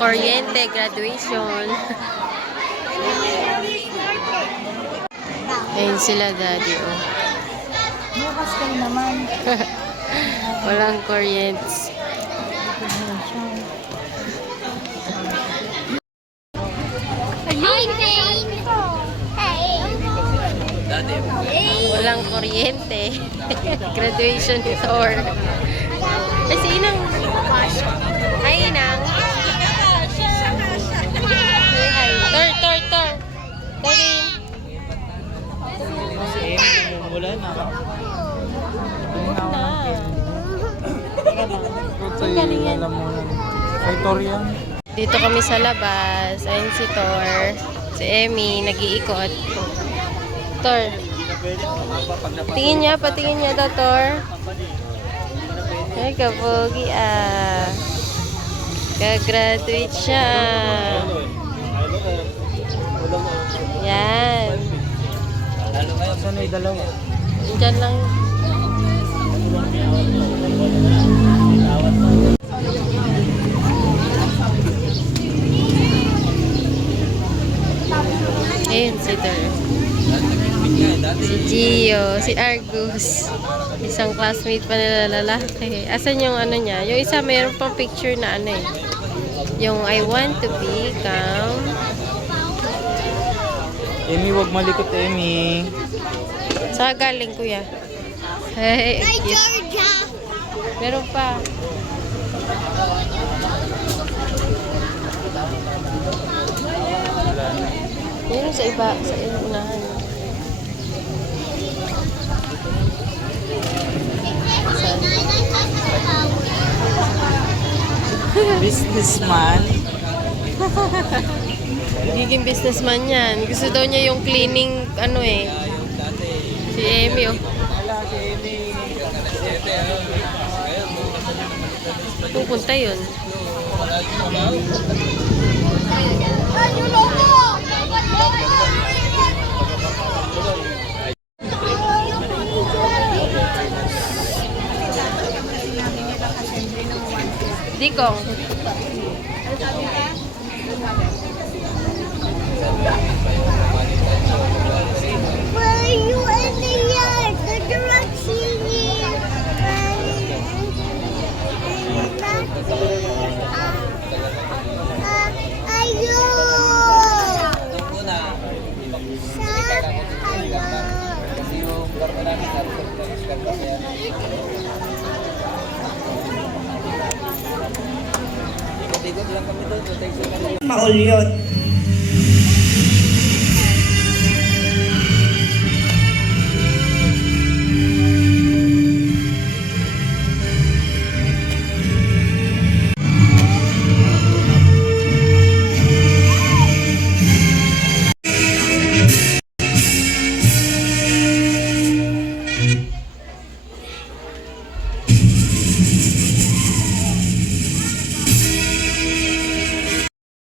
kuryente, graduation. Ayun sila, daddy, oh. Bukas kayo naman. Walang kuryente. Walang kuryente. Graduation tour. Ay, si Inang. Hi, Inang. Say hi. Tor. Torin. Wala na. Galing yan. Kay Torian. Dito kami sa labas. Ayun si Tor. Si Emmy, nag-iikot. Tor. Patingin niya daw, Tor. Ay, kapogi ah. Ka-graduate siya. Yan. Saan ay dalawa? Diyan lang. Ayun si Tor. Si Gio, si Argus. Isang classmate pa nila lalaki. Asan yung ano niya? Yung isa mayroon pang picture na ano eh. Yung I want to become. Amy, wag malikot, Amy. Saan galing, kuya? Hey, cute. Meron pa. Yun sa iba, sa unahan. Businessman. Giging businessman yan. Gusto daw niya yung cleaning, ano eh. Si Emmy, oh. Pupunta yun. Dikong. Were you in the yard? The direction here. Ayo. Maulyot.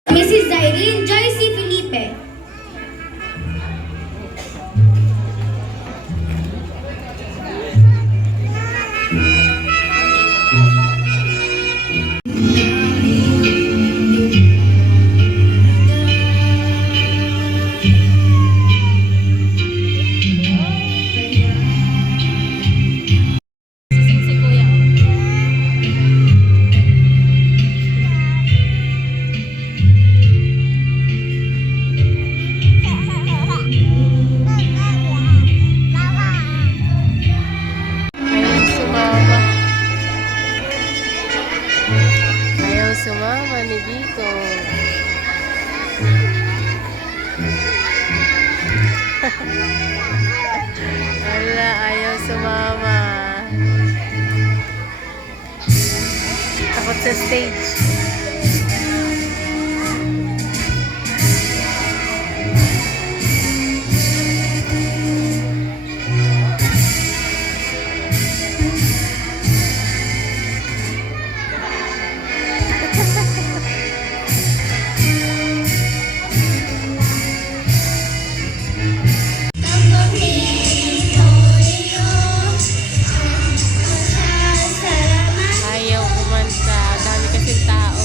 Mrs. Irene Joyce Felipe. Si kuya. Ayaw sumama. Ayaw sumama ni Biko. Wala, ayaw sumama. Takot sa stage. Ayaw kumanta. Dami kasing tao.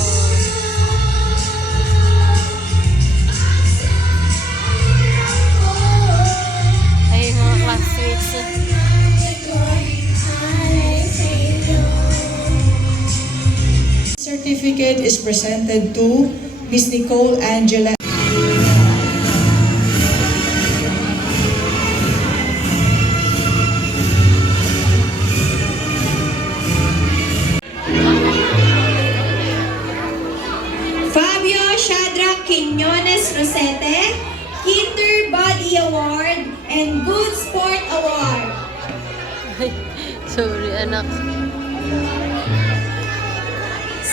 certificate is presented to Miss Nicole Angela. Fabio Shadrach Quiñones Rosete, Kinder Body Award and Good Sport Award. Sorry, anak.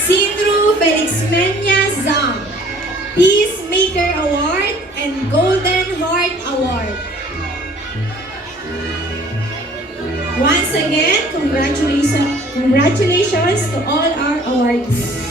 Sindru Felix Menya Zam, Peacemaker Award and Golden Heart Award. Once again, congratulations to all our awardees.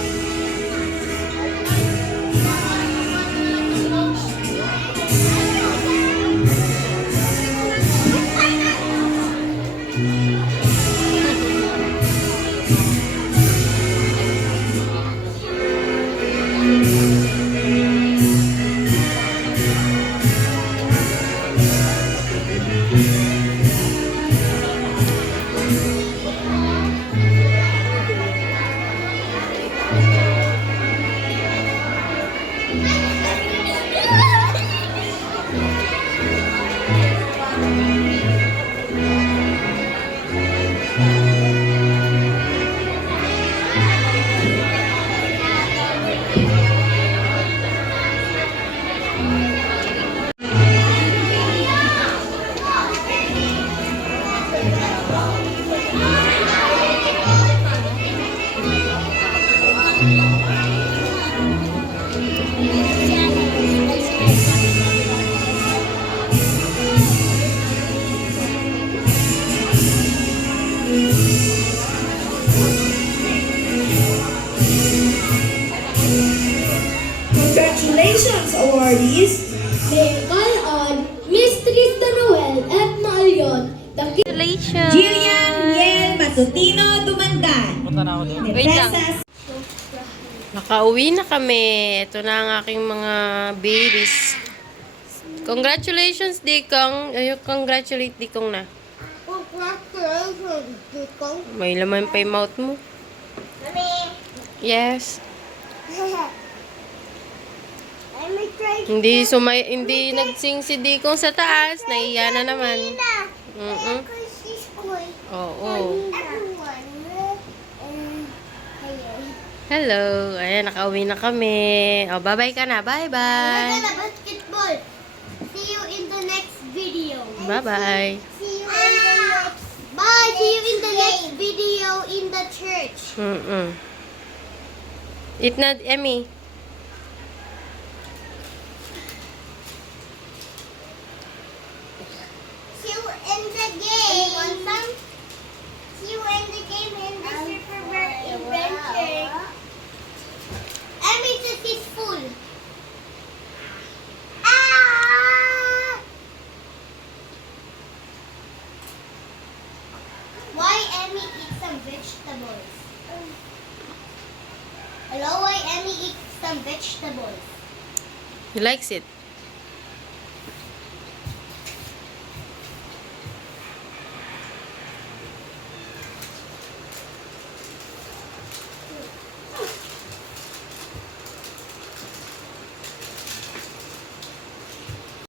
Congratulations, awardees! May call on Miss Trista Noel at Maalion. Congratulations! Jillian Miel Matutino Dumandan. Punta na ako doon. Wait lang. Nepresa Nakauwi na kami. Ito na ang aking mga babies. Congratulations, Dikong. Ayaw, congratulate Dikong na. Congratulations, Dikong. May laman pa yung mouth mo. Mami. Yes. I'm Hindi nagsing si Dikong sa taas. Naiya na naman. Mm-mm. Oo. Hello. Ayan, nakauwi na kami. O, bye-bye ka na. Bye-bye. Basketball. See you in the next video. Bye-bye. See you in the next. Bye. See you in the next video in the church. Mm-mm. Eat na, Emmy. See you in the game. Want some? See you in the game in the Super Adventure. Emmy just is full. Ah! Why Emmy eat some vegetables? Hello, why Emmy eat some vegetables? He likes it.